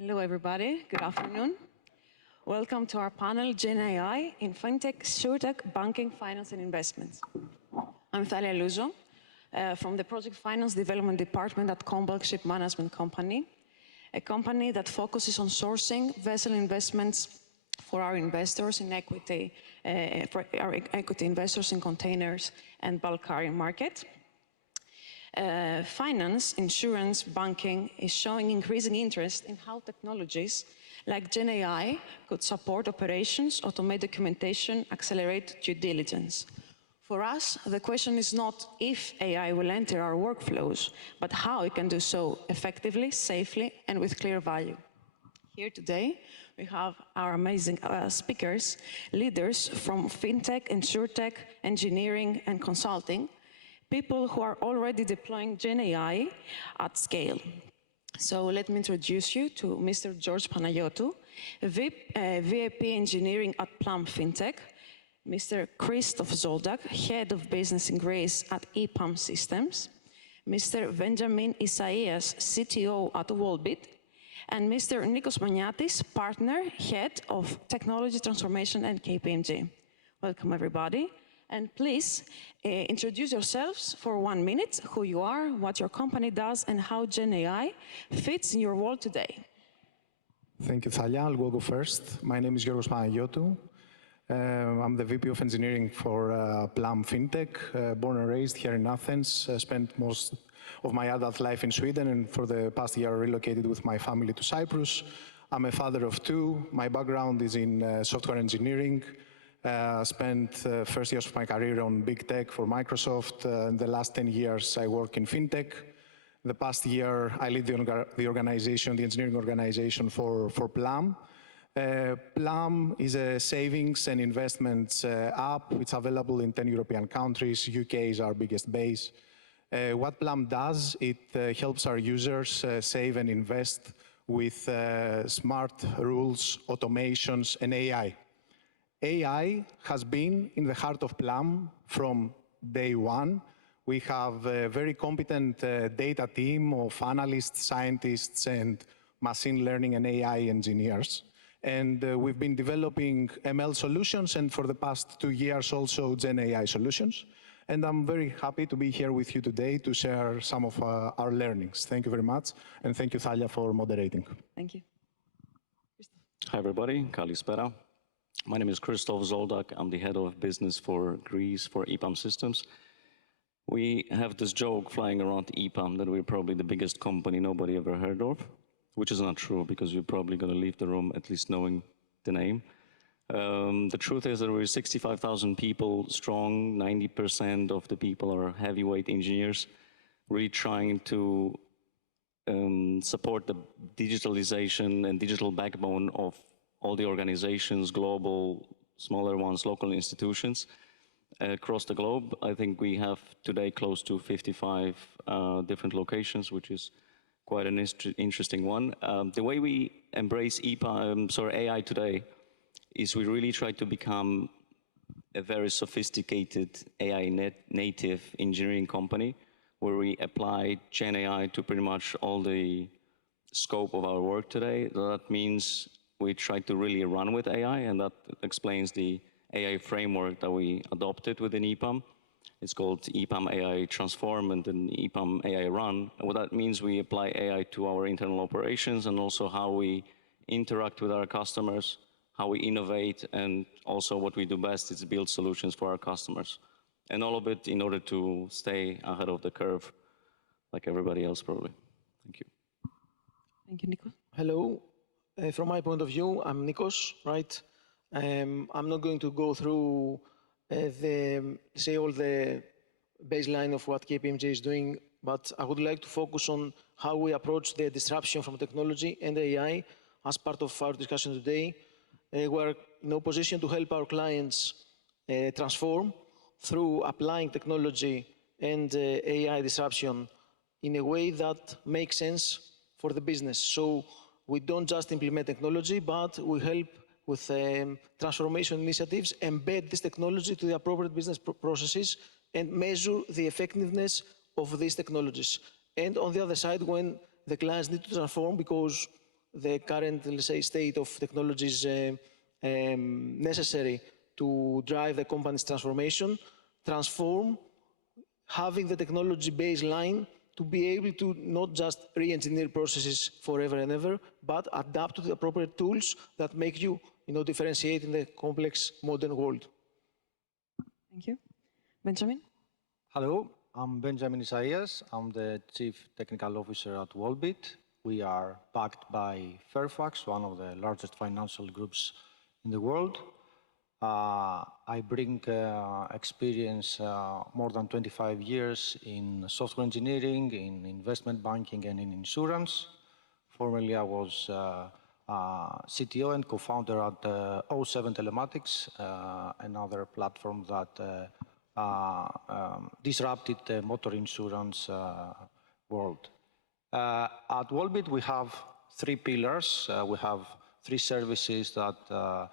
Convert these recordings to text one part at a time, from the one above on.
Hello, everybody. Good afternoon. Welcome to our panel, GenAI in FinTech, InsurTech, Banking, Finance, and Investments. I'm Thalia Louzo from the Project Finance Development Department at Conbulk Shipmanagement company, a company that focuses on sourcing vessel investments for our investors in equity, for our equity investors in containers and bulk carrier market. Finance, insurance, banking is showing increasing interest in how technologies like GenAI could support operations, automate documentation, accelerate due diligence. For us, the question is not if AI will enter our workflows, but how it can do so effectively, safely, and with clear value. Here today, we have our amazing speakers, leaders from FinTech, InsurTech, engineering, and consulting, people who are already deploying GenAI at scale. So let me introduce you to Mr. George Panagiotou, VP Engineering at Plum FinTech, Mr. Krzysztof Zoldak, Head of Business in Greece at EPAM Systems, Mr. Benjamin Isaias, CTO at Wallbit, and Mr. Nikos Maniatis, Partner, Head of Technology Transformation at KPMG. Welcome, everybody. And please introduce yourselves for 1 minute, who you are, what your company does, and how GenAI fits in your world today. Thank you, Thalia. I'll go first. My name is Georgios Panagiotou. I'm the VP of Engineering for Plum FinTech, born and raised here in Athens. Spent most of my adult life in Sweden, and for the past year relocated with my family to Cyprus. I'm a father of two. My background is in software engineering. Spent first years of my career on big tech for Microsoft. In the last 10 years, I work in FinTech. The past year, I lead the organization, the engineering organization for Plum. Plum is a savings and investments app. It's available in 10 European countries. UK is our biggest base. What Plum does, it helps our users save and invest with smart rules, automations, and AI. AI has been in the heart of Plum from day one. We have a very competent data team of analysts, scientists, and machine learning and AI engineers. And we've been developing ML solutions, and for the past 2 years also GenAI solutions. And I'm very happy to be here with you today to share some of our learnings. Thank you very much, and thank you, Thalia, for moderating. Thank you. Hi, everybody. Kalispera. My name is Krzysztof Zoldak. I'm the head of business for Greece for EPAM Systems. We have this joke flying around EPAM that we're probably the biggest company nobody ever heard of, which is not true because you're probably going to leave the room at least knowing the name. The truth is that we're 65,000 people strong. 90% of the people are heavyweight engineers, really trying to support the digitalization and digital backbone of all the organizations, global, smaller ones, local institutions across the globe. I think we have today close to 55 different locations, which is quite an interesting one. The way we embrace AI today is we really try to become a very sophisticated AI native engineering company where we apply GenAI to pretty much all the scope of our work today. That means we try to really run with AI, and that explains the AI framework that we adopted within EPAM. It's called EPAM AI Transform and then EPAM AI Run. And what that means, we apply AI to our internal operations and also how we interact with our customers, how we innovate, and also what we do best is build solutions for our customers. And all of it in order to stay ahead of the curve, like everybody else probably. Thank you. Thank you, Nikos. Hello. From my point of view, I'm Nikos, right? I'm not going to go through all the baseline of what KPMG is doing, but I would like to focus on how we approach the disruption from technology and AI as part of our discussion today. We're in a position to help our clients transform through applying technology and AI disruption in a way that makes sense for the business. So we don't just implement technology, but we help with transformation initiatives, embed this technology to the appropriate business processes, and measure the effectiveness of these technologies. And on the other side, when the clients need to transform because the current, let's say, state of technologies necessary to drive the company's transformation, transform, having the technology baseline to be able to not just re-engineer processes forever and ever, but adapt to the appropriate tools that make you, differentiate in the complex modern world. Thank you. Benjamin? Hello, I'm Benjamin Isaias. I'm the Chief Technical Officer at Wallbit. We are backed by Fairfax, one of the largest financial groups in the world. I bring experience more than 25 years in software engineering, in investment banking, and in insurance. Formerly, I was CTO and co-founder at 07 Telematics, another platform that disrupted the motor insurance world. At Wallbit, we have three pillars. We have three services that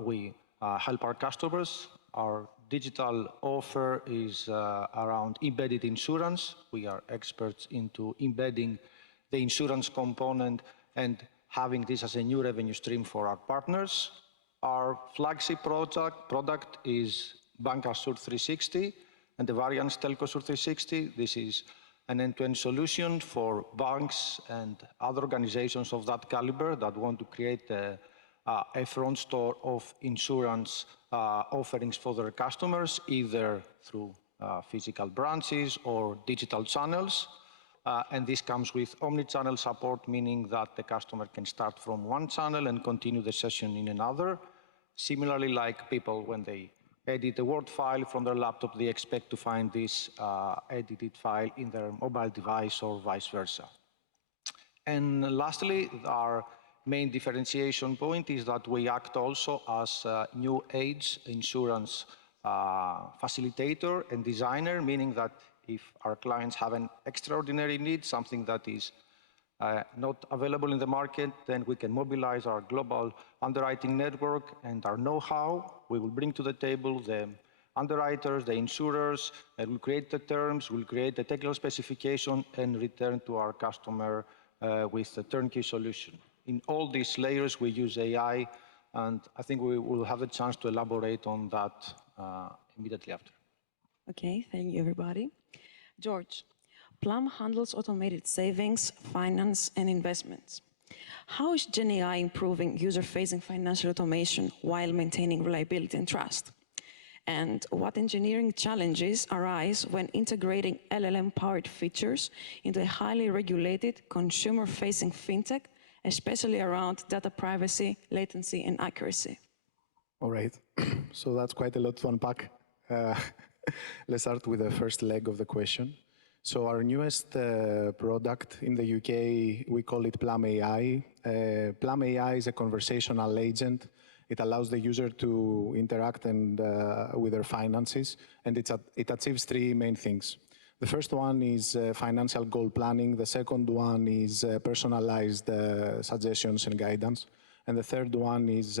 we help our customers. Our digital offer is around embedded insurance. We are experts into embedding the insurance component and having this as a new revenue stream for our partners. Our flagship product is BancAssure 360 and the variance Telcosure 360. This is an end-to-end solution for banks and other organizations of that caliber that want to create a front store of insurance offerings for their customers, either through physical branches or digital channels. And this comes with omni-channel support, meaning that the customer can start from one channel and continue the session in another. Similarly, like people, when they edit a Word file from their laptop, they expect to find this edited file in their mobile device or vice versa. And lastly, our main differentiation point is that we act also as a new age insurance facilitator and designer, meaning that if our clients have an extraordinary need, something that is not available in the market, then we can mobilize our global underwriting network and our know-how. We will bring to the table the underwriters, the insurers, and we'll create the terms, we'll create the technical specification, and return to our customer with a turnkey solution. In all these layers, we use AI, and I think we will have a chance to elaborate on that immediately after. Okay, thank you, everybody. George, Plum handles automated savings, finance, and investments. How is GenAI improving user-facing financial automation while maintaining reliability and trust? And what engineering challenges arise when integrating LLM-powered features into a highly regulated, consumer-facing FinTech, especially around data privacy, latency, and accuracy? All right, so that's quite a lot to unpack. Let's start with the first leg of the question. So our newest product in the UK, we call it Plum AI. Plum AI is a conversational agent. It allows the user to interact with their finances, and it achieves three main things. The first one is financial goal planning. The second one is personalized suggestions and guidance. And the third one is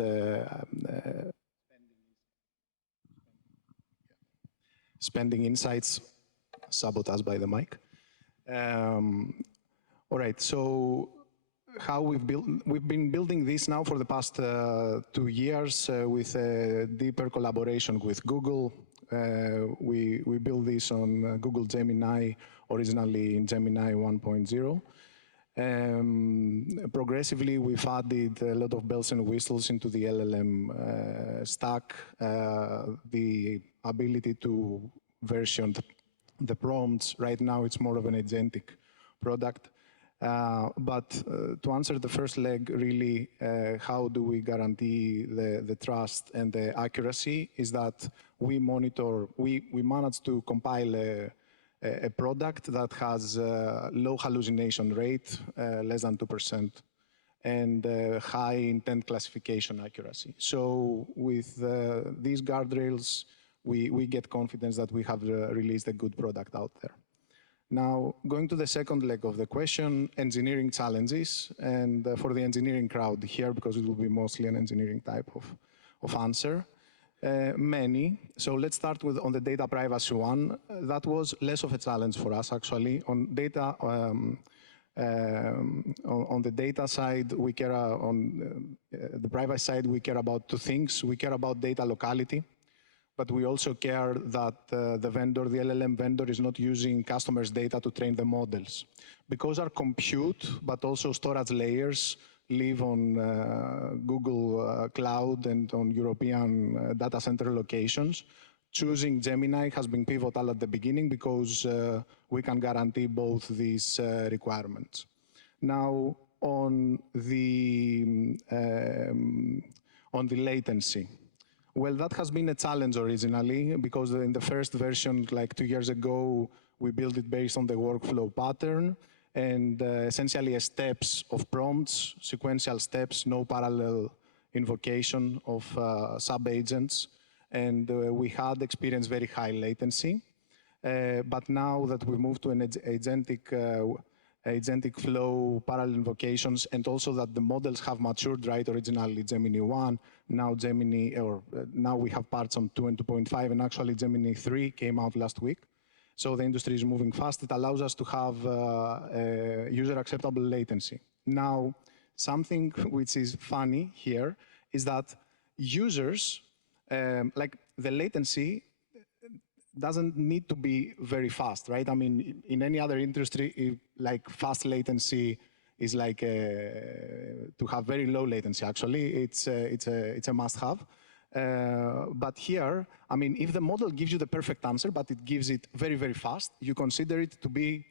spending insights, sabotaged by the mic. All right, so how we've been building this now for the past 2 years with a deeper collaboration with Google. We built this on Google Gemini, originally in Gemini 1.0. Progressively, we've added a lot of bells and whistles into the LLM stack, the ability to version the prompts. Right now, it's more of an agentic product. But to answer the first leg, really, how do we guarantee the trust and the accuracy is that we monitor, we managed to compile a product that has low hallucination rate, less than 2%, and high intent classification accuracy. So with these guardrails, we get confidence that we have released a good product out there. Now, going to the second leg of the question, engineering challenges, and for the engineering crowd here, because it will be mostly an engineering type of answer, many. So let's start with on the data privacy one. That was less of a challenge for us, actually. On data On the data side, we care on the privacy side, we care about two things. We care about data locality, but we also care that the vendor, the LLM vendor, is not using customers' data to train the models. Because our compute, but also storage layers live on Google Cloud and on European data center locations, choosing Gemini has been pivotal at the beginning because we can guarantee both these requirements. Now, on the latency. Well, that has been a challenge originally because in the first version, like 2 years ago, we built it based on the workflow pattern and essentially steps of prompts, sequential steps, no parallel invocation of sub-agents. And we had experienced very high latency. But now that we moved to an agentic flow, parallel invocations, and also that the models have matured, right? Originally Gemini 1, now now we have parts on 2 and 2.5, and actually Gemini 3 came out last week. So the industry is moving fast. It allows us to have user-acceptable latency. Now, something which is funny here is that users, like the latency doesn't need to be very fast, right? I mean, in any other industry, like fast latency is like to have very low latency. Actually, it's a must-have. But here, I mean, if the model gives you the perfect answer, but it gives it very, very fast, you consider it to be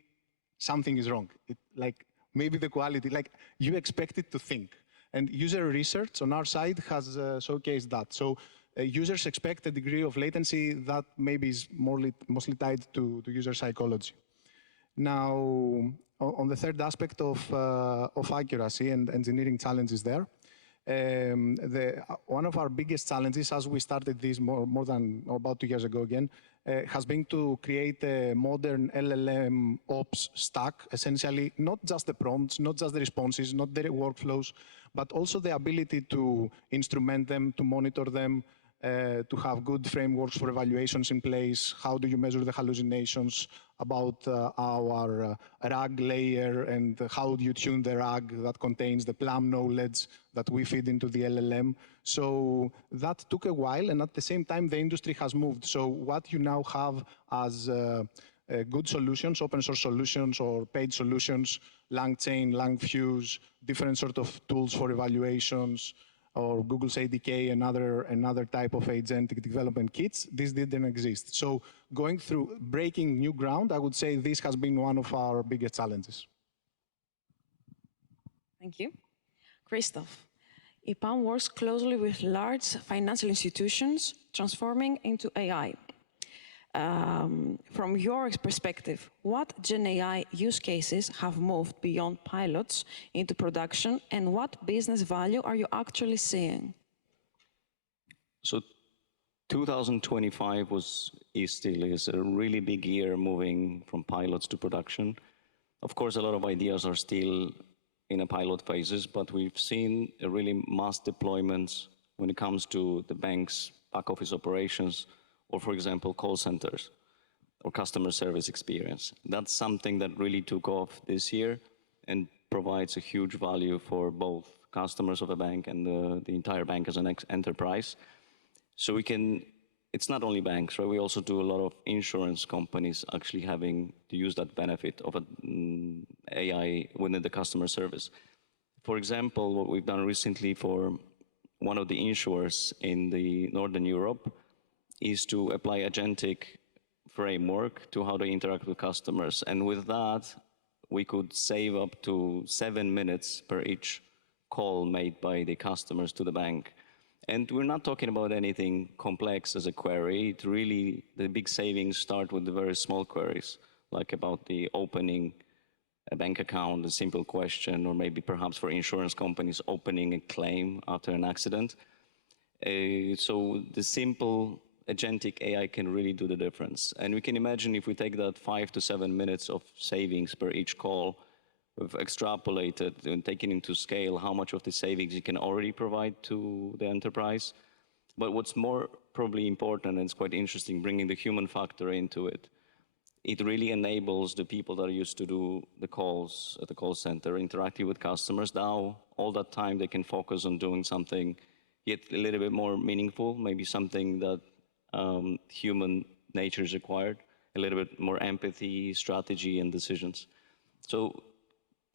something is wrong. Like maybe the quality, like you expect it to think. And user research on our side has showcased that. So users expect a degree of latency that maybe is mostly tied to user psychology. Now, on the third aspect of accuracy and engineering challenges there, one of our biggest challenges as we started this more than about 2 years ago again, has been to create a modern LLM ops stack, essentially not just the prompts, not just the responses, not the workflows, but also the ability to instrument them, to monitor them, to have good frameworks for evaluations in place. How do you measure the hallucinations about our RAG layer, and how do you tune the RAG that contains the Plum knowledge that we feed into the LLM? So that took a while, and at the same time, the industry has moved. So what you now have as good solutions, open source solutions or paid solutions, LangChain, LangFuse, different sort of tools for evaluations, or Google's ADK, another type of agentic development kits, this didn't exist. So going through breaking new ground, I would say this has been one of our biggest challenges. Thank you. Krzysztof, EPAM works closely with large financial institutions transforming into AI. From your perspective, what GenAI use cases have moved beyond pilots into production, and what business value are you actually seeing? So 2025 still is a really big year moving from pilots to production. Of course, a lot of ideas are still in a pilot phases, but we've seen a really mass deployments when it comes to the bank's back office operations, or for example, call centers or customer service experience. That's something that really took off this year and provides a huge value for both customers of a bank and the entire bank as an enterprise. So it's not only banks, right? We also do a lot of insurance companies actually having to use that benefit of an AI within the customer service. For example, what we've done recently for one of the insurers in the Northern Europe is to apply agentic framework to how they interact with customers. And with that, we could save up to 7 minutes per each call made by the customers to the bank. And we're not talking about anything complex as a query. It really, the big savings start with the very small queries, like about the opening a bank account, a simple question, or maybe perhaps for insurance companies, opening a claim after an accident. So the simple agentic AI can really do the difference. And we can imagine if we take that 5 to 7 minutes of savings per each call, we've extrapolated and taken into scale how much of the savings you can already provide to the enterprise. But what's more probably important, and it's quite interesting, bringing the human factor into it. it really enables the people that are used to do the calls at the call center, interacting with customers. Now, all that time they can focus on doing something yet a little bit more meaningful, maybe something that human nature is required, a little bit more empathy, strategy, and decisions. So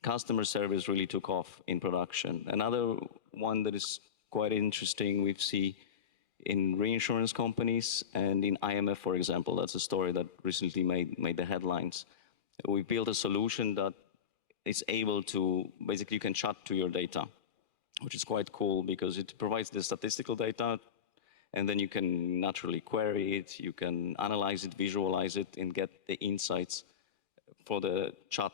customer service really took off in production. Another one that is quite interesting, we've seen in reinsurance companies and in IMF, for example. That's a story that recently made the headlines. We built a solution that is able to, basically you can chat to your data, which is quite cool because it provides the statistical data, and then you can naturally query it, you can analyze it, visualize it, and get the insights for the chat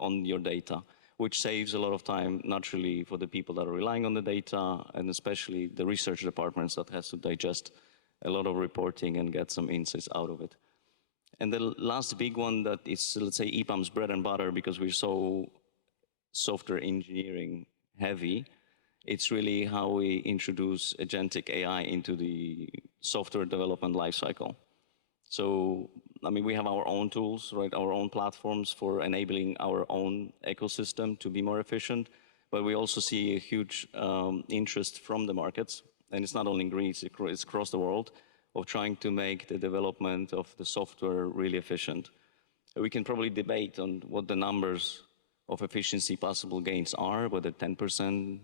on your data, which saves a lot of time naturally for the people that are relying on the data, and especially the research departments that has to digest a lot of reporting and get some insights out of it. And the last big one that is, let's say, EPAM's bread and butter, because we're so software engineering heavy, it's really how we introduce agentic AI into the software development lifecycle. So, I mean, we have our own tools, right? Our own platforms for enabling our own ecosystem to be more efficient. But we also see a huge interest from the markets, and it's not only in Greece, it's across the world, of trying to make the development of the software really efficient. We can probably debate on what the numbers of efficiency possible gains are, whether 10%,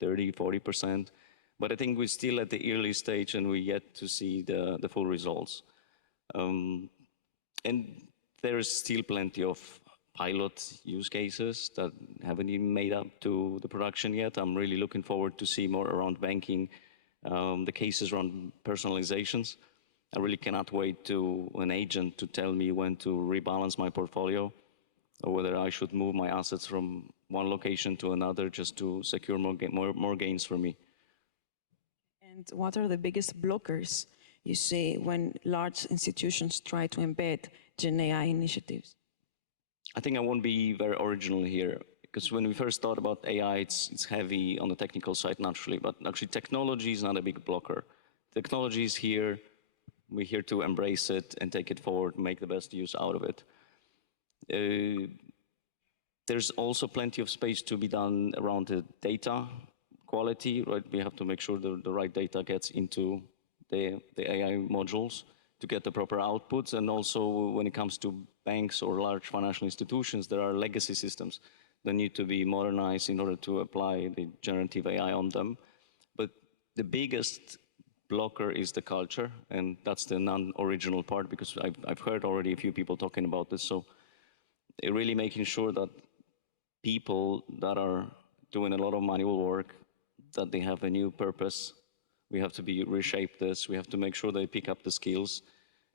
30, 40%. But I think we're still at the early stage and we're yet to see the full results. And there is still plenty of pilot use cases that haven't even made up to the production yet. I'm really looking forward to see more around banking, the cases around personalizations. I really cannot wait to an agent to tell me when to rebalance my portfolio, or whether I should move my assets from one location to another just to secure more gains for me. And what are the biggest blockers you see when large institutions try to embed GenAI initiatives? I think I won't be very original here, because when we first thought about AI, it's heavy on the technical side naturally, but actually technology is not a big blocker. Technology is here, we're here to embrace it and take it forward, make the best use out of it. There's also plenty of space to be done around the data quality, right? We have to make sure the right data gets into the AI modules to get the proper outputs. And also when it comes to banks or large financial institutions, there are legacy systems that need to be modernized in order to apply the generative AI on them. But the biggest blocker is the culture, and that's the non-original part, because I've heard already a few people talking about this. So really making sure that people that are doing a lot of manual work, that they have a new purpose. We have to reshape this. We have to make sure they pick up the skills,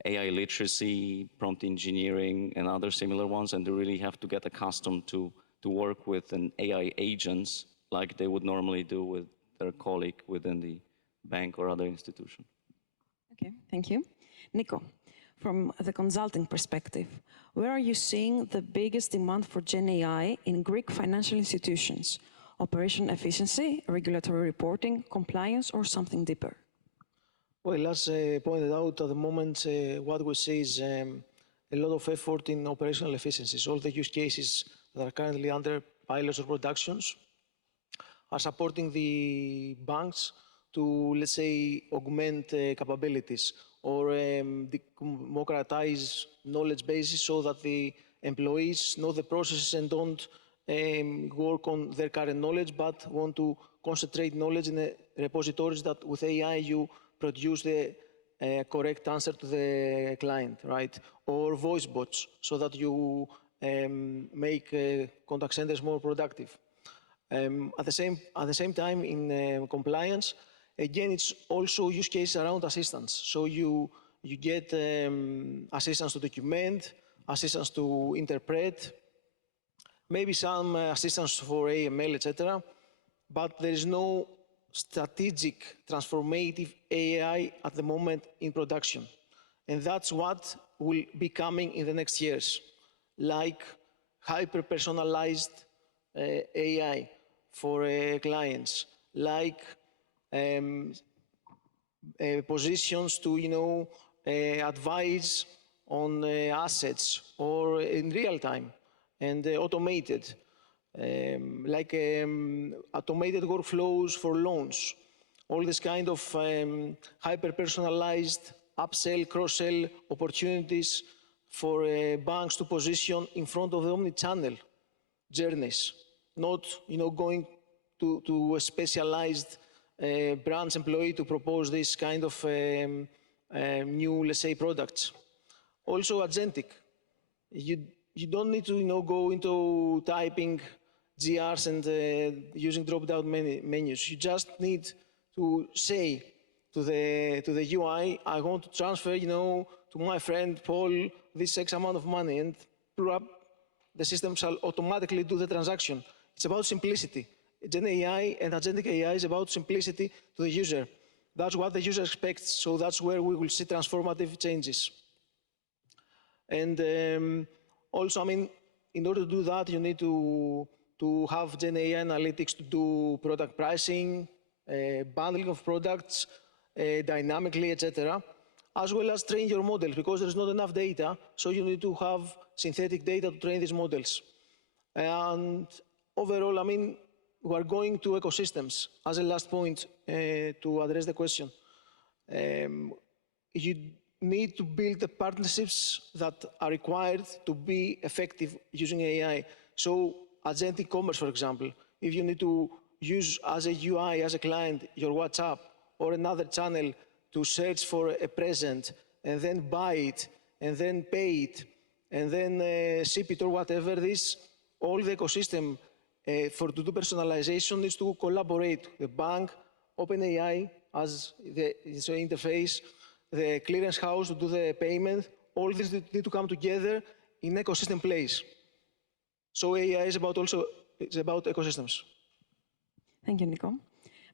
AI literacy, prompt engineering, and other similar ones, and they really have to get accustomed to work with an AI agents like they would normally do with their colleague within the bank or other institution. Okay, thank you. Nico, from the consulting perspective, where are you seeing the biggest demand for GenAI in Greek financial institutions? Operation efficiency, regulatory reporting, compliance, or something deeper? Well, as pointed out, at the moment, what we see is a lot of effort in operational efficiencies. All the use cases that are currently under pilots or productions are supporting the banks to, let's say, augment capabilities or democratize knowledge bases so that the employees know the processes and don't work on their current knowledge, but want to concentrate knowledge in the repositories that with AI you produce the correct answer to the client, right? Or voice bots so that you make contact centers more productive. At the same time, in compliance, again, it's also use case around assistance. So you get assistance to document, assistance to interpret, maybe some assistance for AML, etc. But there is no strategic, transformative AI at the moment in production. And that's what will be coming in the next years, like hyper-personalized AI for clients, like positions to, advise on assets or in real time and automated, like automated workflows for loans, all this kind of hyper-personalized upsell, cross-sell opportunities for banks to position in front of the omni-channel journeys, not going to a specialized branch employee to propose this kind of new, let's say, products. Also agentic. You don't need to go into typing GRs and using drop-down menus. You just need to say to the UI, I want to transfer, to my friend Paul this X amount of money, and the system shall automatically do the transaction. It's about simplicity. GenAI and agentic AI is about simplicity to the user. That's what the user expects, so that's where we will see transformative changes. And also, in order to do that, you need to have GenAI analytics to do product pricing, bundling of products dynamically, etc., as well as train your models, because there's not enough data, so you need to have synthetic data to train these models. And overall, we are going to ecosystems as a last point to address the question. You need to build the partnerships that are required to be effective using AI. So agentic commerce, for example, if you need to use as a UI, as a client, your WhatsApp or another channel to search for a present and then buy it and then pay it and then ship it or whatever this, all the ecosystem for to do personalization needs to collaborate. The bank, OpenAI as the interface, the clearance house to do the payment, all this need to come together in ecosystem place. So AI is about ecosystems. Thank you, Nico.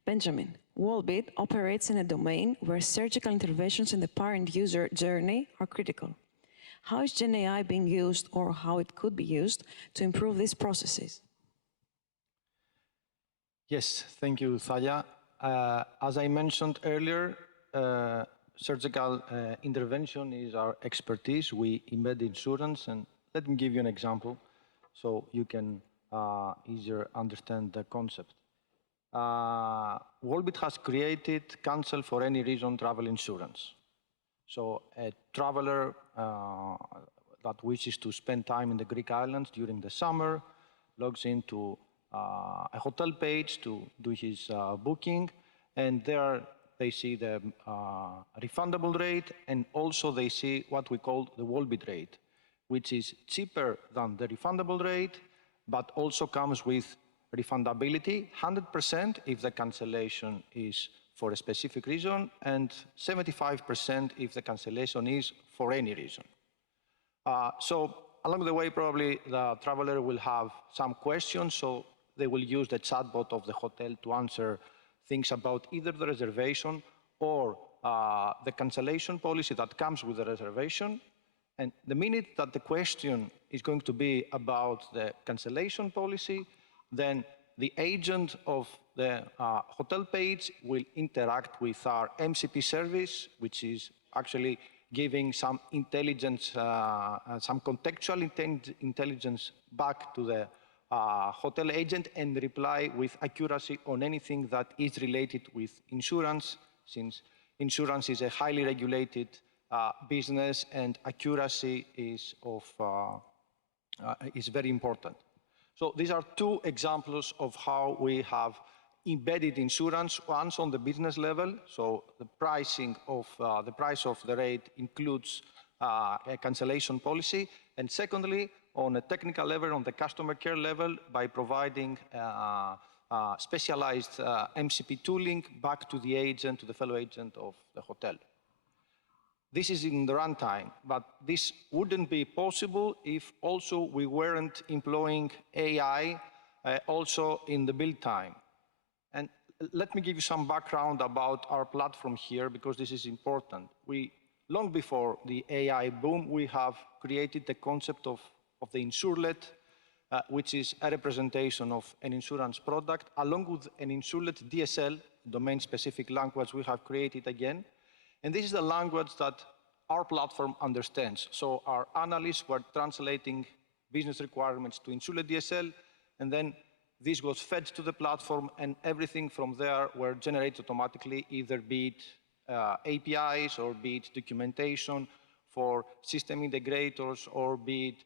Benjamin, Wallbit operates in a domain where surgical interventions in the parent user journey are critical. How is GenAI being used, or how it could be used, to improve these processes? Yes, thank you, Thalia. As I mentioned earlier, surgical intervention is our expertise. We embed insurance, and let me give you an example so you can easier understand the concept. Wallbit has created cancel for any reason travel insurance. So a traveler that wishes to spend time in the Greek islands during the summer logs into a hotel page to do his booking, and there they see the refundable rate, and also they see what we call the Wallbit rate, which is cheaper than the refundable rate, but also comes with refundability, 100% if the cancellation is for a specific reason, and 75% if the cancellation is for any reason. So along the way, probably the traveler will have some questions, so they will use the chatbot of the hotel to answer things about either the reservation or the cancellation policy that comes with the reservation. And the minute that the question is going to be about the cancellation policy, then the agent of the hotel page will interact with our MCP service, which is actually giving some intelligence, some contextual intelligence back to the hotel agent and reply with accuracy on anything that is related with insurance, since insurance is a highly regulated business and accuracy is very important. So these are two examples of how we have embedded insurance, once on the business level, so the pricing of the price of the rate includes a cancellation policy, and secondly, on a technical level, on the customer care level, by providing specialized MCP tooling back to the agent, to the fellow agent of the hotel. This is in the runtime, but this wouldn't be possible if also we weren't employing AI also in the build time. And let me give you some background about our platform here, because this is important. Long before the AI boom, we have created the concept of the InsurTech, which is a representation of an insurance product, along with an InsurTech DSL, domain-specific language we have created again. And this is the language that our platform understands. So our analysts were translating business requirements to InsurTech DSL, and then this was fed to the platform, and everything from there were generated automatically, either be it APIs or be it documentation for system integrators or be it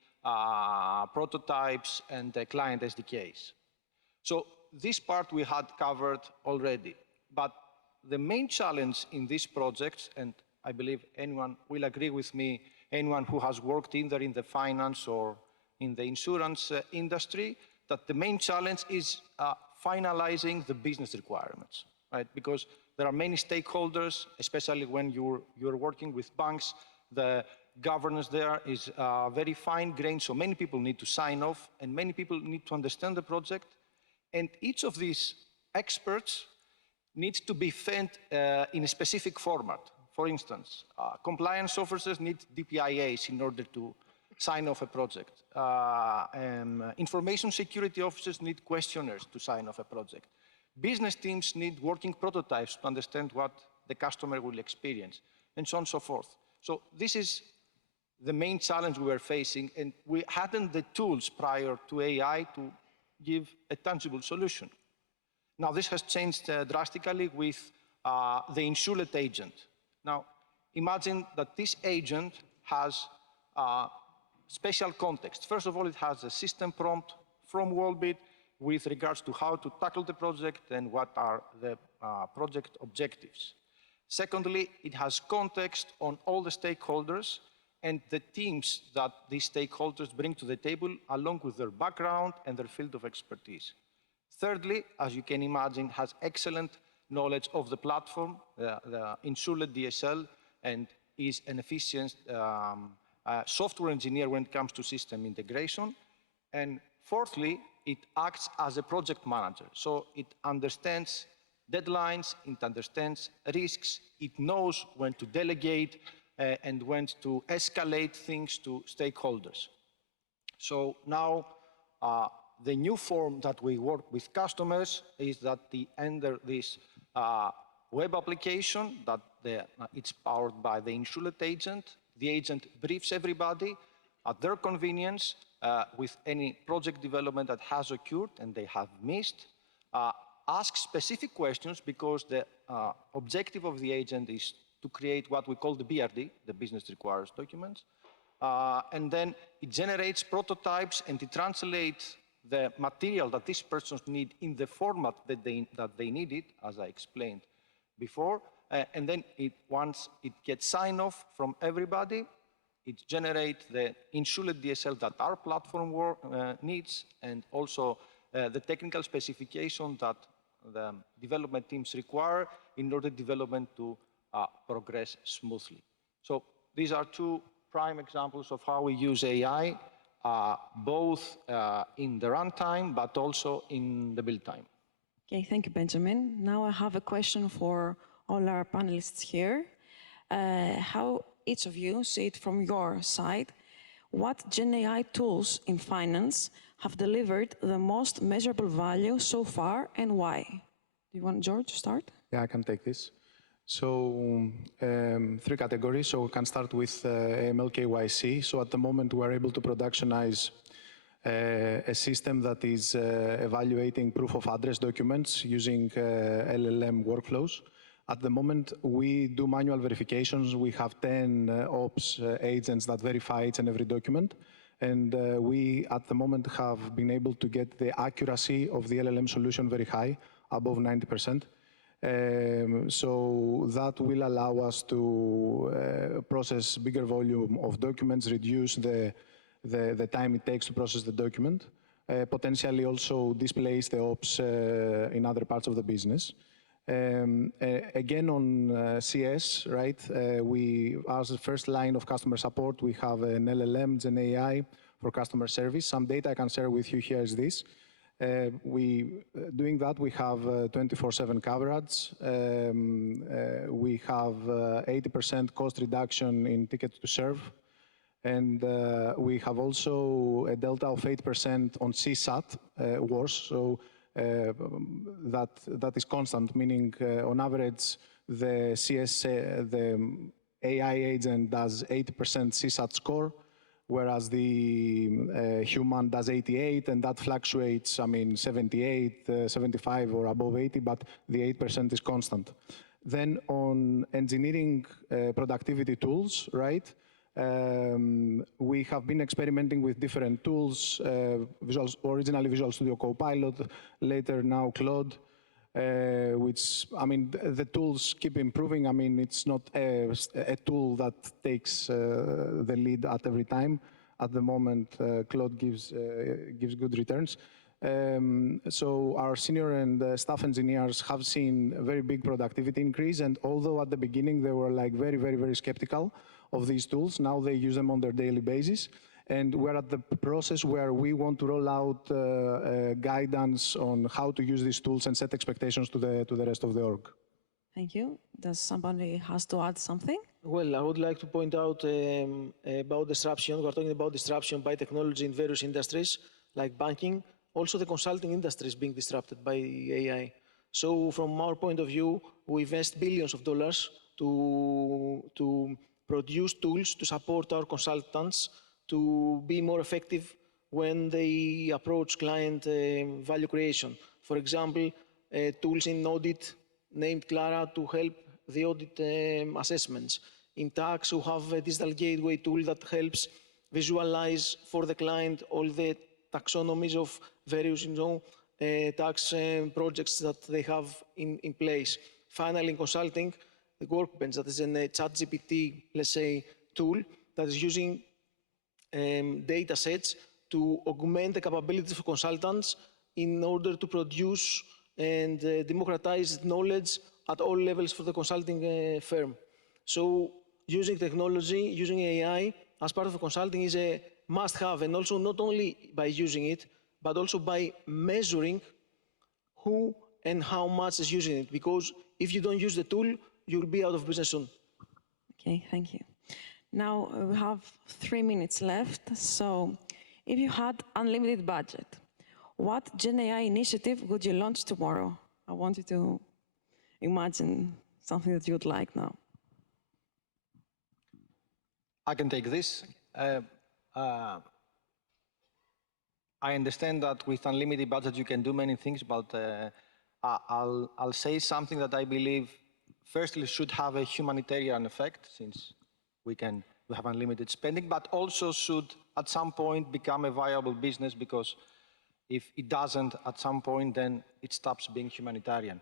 prototypes and client SDKs. So this part we had covered already. But the main challenge in these projects, and I believe anyone will agree with me, anyone who has worked either in the finance or in the insurance industry, that the main challenge is finalizing the business requirements, right? Because there are many stakeholders, especially when you're working with banks. The governance there is very fine-grained, so many people need to sign off, and many people need to understand the project. And each of these experts needs to be fed in a specific format. For instance, compliance officers need DPIAs in order to sign off a project. Information security officers need questionnaires to sign off a project. Business teams need working prototypes to understand what the customer will experience, and so on and so forth. So this is the main challenge we were facing, and we hadn't the tools prior to AI to give a tangible solution. Now, this has changed drastically with the InsurTech agent. Now, imagine that this agent has special context. First of all, it has a system prompt from Wallbit with regards to how to tackle the project and what are the project objectives. Secondly, it has context on all the stakeholders and the teams that these stakeholders bring to the table, along with their background and their field of expertise. Thirdly, as you can imagine, has excellent knowledge of the platform, the InsurTech DSL, and is an efficient software engineer when it comes to system integration. And fourthly, it acts as a project manager. So it understands deadlines, it understands risks, it knows when to delegate and when to escalate things to stakeholders. So now, the new form that we work with customers is that they enter this web application that it's powered by the InsurTech agent. The agent briefs everybody at their convenience with any project development that has occurred and they have missed. Ask specific questions because the objective of the agent is to create what we call the BRD, the business requires documents. And then it generates prototypes and it translates the material that these persons need in the format that they need it, as I explained before. And then once it gets sign off from everybody, it generates the InsurTech DSL that our platform needs, and also the technical specification that the development teams require in order development to progress smoothly. So these are two prime examples of how we use AI, both in the runtime, but also in the build time. Okay, thank you, Benjamin. Now I have a question for all our panelists here. How each of you see it from your side, what GenAI tools in finance have delivered the most measurable value so far and why? Do you want George to start? Yeah, I can take this. So three categories. So we can start with AML KYC. So at the moment, we're able to productionize a system that is evaluating proof of address documents using LLM workflows. At the moment, we do manual verifications. We have 10 ops agents that verify each and every document. And we, at the moment, have been able to get the accuracy of the LLM solution very high, above 90%. So that will allow us to process bigger volume of documents, reduce the time it takes to process the document, potentially also displace the ops in other parts of the business. Again, on CS, right, as the first line of customer support, we have an LLM, GenAI, for customer service. Some data I can share with you here is this. Doing that, we have 24/7 coverage. We have 80% cost reduction in ticket to serve. And we have also a delta of 8% on CSAT wars. So that is constant, meaning on average, the AI agent does 80% CSAT score, whereas the human does 88, and that fluctuates, 78, 75, or above 80, but the 8% is constant. Then on engineering productivity tools, right? We have been experimenting with different tools, originally Visual Studio Copilot, later now Claude, which, the tools keep improving. It's not a tool that takes the lead at every time. At the moment, Claude gives good returns. So our senior and staff engineers have seen a very big productivity increase, and although at the beginning they were like very, very, very skeptical of these tools, now they use them on their daily basis. And we're at the process where we want to roll out guidance on how to use these tools and set expectations to the rest of the org. Thank you. Does somebody has to add something? Well, I would like to point out about disruption. We're talking about disruption by technology in various industries, like banking. Also, the consulting industry is being disrupted by AI. So from our point of view, we invest billions of dollars to produce tools to support our consultants to be more effective when they approach client value creation. For example, tools in audit named Clara to help the audit assessments. In tax, we have a digital gateway tool that helps visualize for the client all the taxonomies of various tax projects that they have in place. Finally, in consulting, the Workbench, that is a ChatGPT, let's say, tool that is using data sets to augment the capabilities of consultants in order to produce and democratize knowledge at all levels for the consulting firm. So using technology, using AI as part of consulting is a must-have, and also not only by using it, but also by measuring who and how much is using it. Because if you don't use the tool, you'll be out of business soon. Okay, thank you. Now we have 3 minutes left. So if you had unlimited budget, what GenAI initiative would you launch tomorrow? I want you to imagine something that you would like now. I can take this. I understand that with unlimited budget you can do many things, but I'll say something that I believe firstly should have a humanitarian effect, since we have unlimited spending, but also should at some point become a viable business, because if it doesn't at some point, then it stops being humanitarian.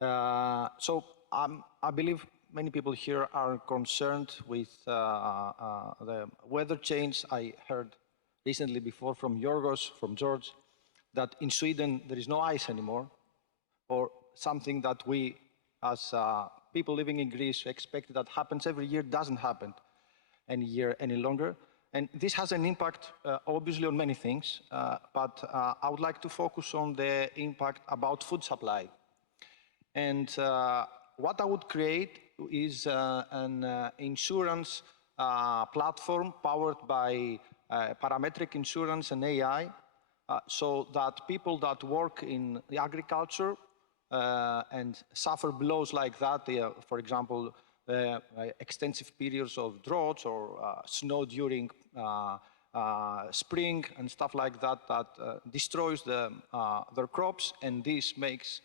So I believe many people here are concerned with the weather change. I heard recently before from Yorgos, from George, that in Sweden there is no ice anymore, or something that we as people living in Greece expect that happens every year doesn't happen any longer. And this has an impact obviously on many things, but I would like to focus on the impact about food supply. And what I would create is an insurance platform powered by parametric insurance and AI, so that people that work in the agriculture and suffer blows like that, for example, extensive periods of droughts or snow during spring and stuff like that, that destroys their crops, and this makes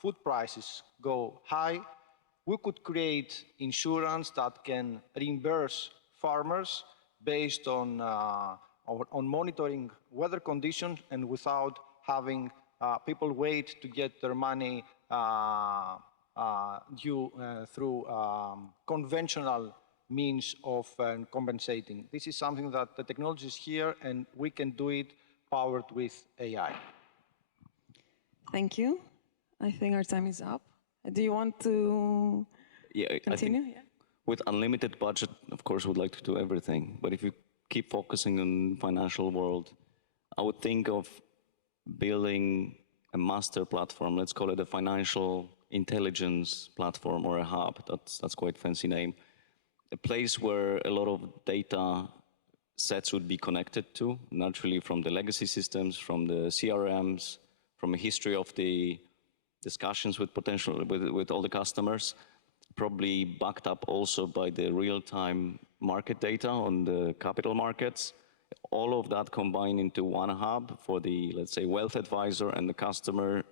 food prices go high. We could create insurance that can reimburse farmers based on monitoring weather conditions and without having people wait to get their money due through conventional means of compensating. This is something that the technology is here, and we can do it powered with AI. Thank you. I think our time is up. Do you want to continue? I think with unlimited budget, of course, we'd like to do everything. But if you keep focusing on financial world, I would think of building a master platform. Let's call it a financial intelligence platform or a hub. That's quite a fancy name. A place where a lot of data sets would be connected to, naturally from the legacy systems, from the CRMs, from a history of the discussions with all the customers, probably backed up also by the real-time market data on the capital markets. All of that combined into one hub for the, let's say, wealth advisor and the customer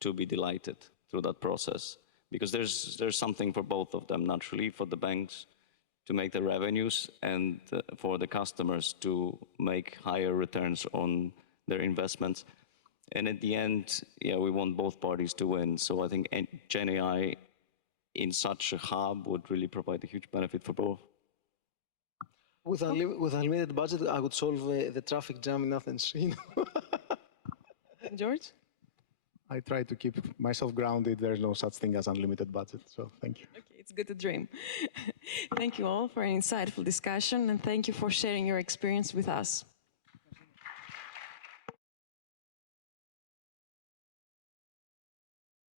to be delighted through that process. Because there's something for both of them, naturally, for the banks to make the revenues and for the customers to make higher returns on their investments. And at the end, yeah, we want both parties to win. So I think GenAI in such a hub would really provide a huge benefit for both. With unlimited budget, I would solve the traffic jam in Athens. George? I try to keep myself grounded. There's no such thing as unlimited budget, so thank you. Okay, it's good to dream. Thank you all for an insightful discussion, and thank you for sharing your experience with us.